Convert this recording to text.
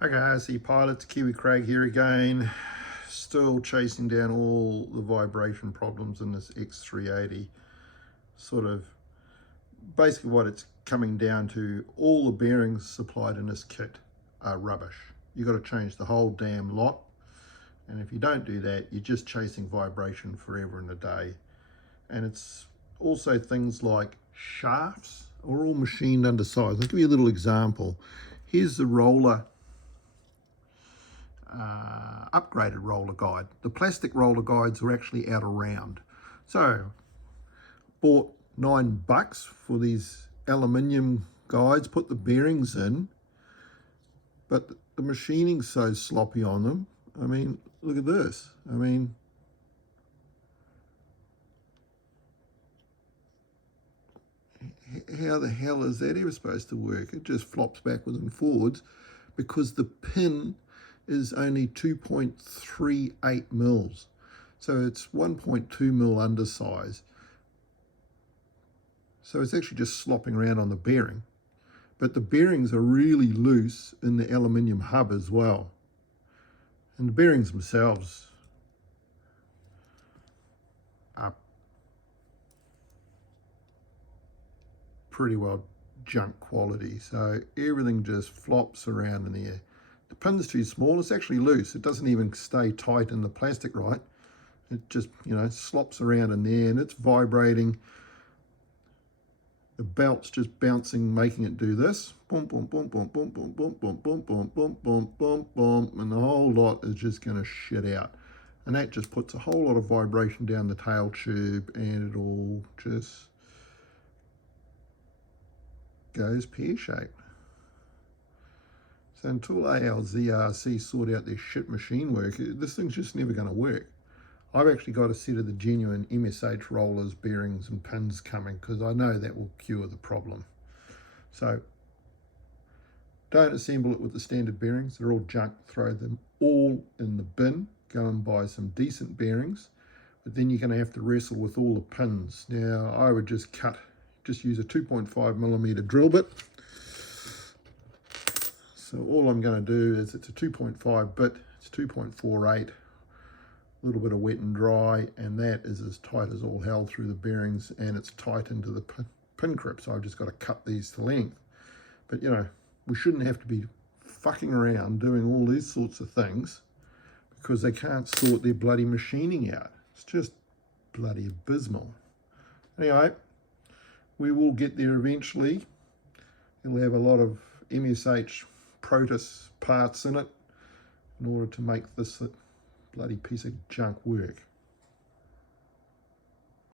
Okay, ALZRC pilots, Kiwi Craig here again. Still chasing down all the vibration problems in this X380. Sort of, basically what it's coming down to, all the bearings supplied in this kit are rubbish. You've got to change the whole damn lot. And if you don't do that, you're just chasing vibration forever and a day. And it's also things like shafts are all machined undersized. I'll give you a little example. Here's the roller. Upgraded roller guide. The plastic roller guides are actually out of round. So bought $9 for these aluminium guides, put the bearings in, but the machining's so sloppy on them. I mean, look at this. I mean, how the hell is that ever supposed to work? It just flops backwards and forwards because the pin is only 2.38 mils. So it's 1.2 mil undersize. So it's actually just slopping around on the bearing. But the bearings are really loose in the aluminium hub as well. And the bearings themselves are pretty well junk quality. So everything just flops around in the air. The pin's too small, it's actually loose. It doesn't even stay tight in the plastic right. It just, slops around in there and it's vibrating. The belt's just bouncing, making it do this. Boom, boom, boom, boom, boom, boom, boom, boom, boom, boom, boom, boom, boom, boom. And the whole lot is just gonna shit out. And that just puts a whole lot of vibration down the tail tube and it all just goes pear-shaped. So until ALZRC sort out their shit machine work, this thing's just never going to work. I've actually got a set of the genuine MSH rollers, bearings and pins coming because I know that will cure the problem. So don't assemble it with the standard bearings. They're all junk. Throw them all in the bin. Go and buy some decent bearings. But then you're going to have to wrestle with all the pins. Now I would just use a 2.5mm drill bit. So all I'm going to do is, it's a 2.5 bit, it's 2.48, a little bit of wet and dry, and that is as tight as all hell through the bearings, and it's tight into the pin grip, so I've just got to cut these to length. But we shouldn't have to be fucking around doing all these sorts of things because they can't sort their bloody machining out. It's just bloody abysmal. Anyway, we will get there eventually. It'll have a lot of MSH protos parts in it in order to make this bloody piece of junk work.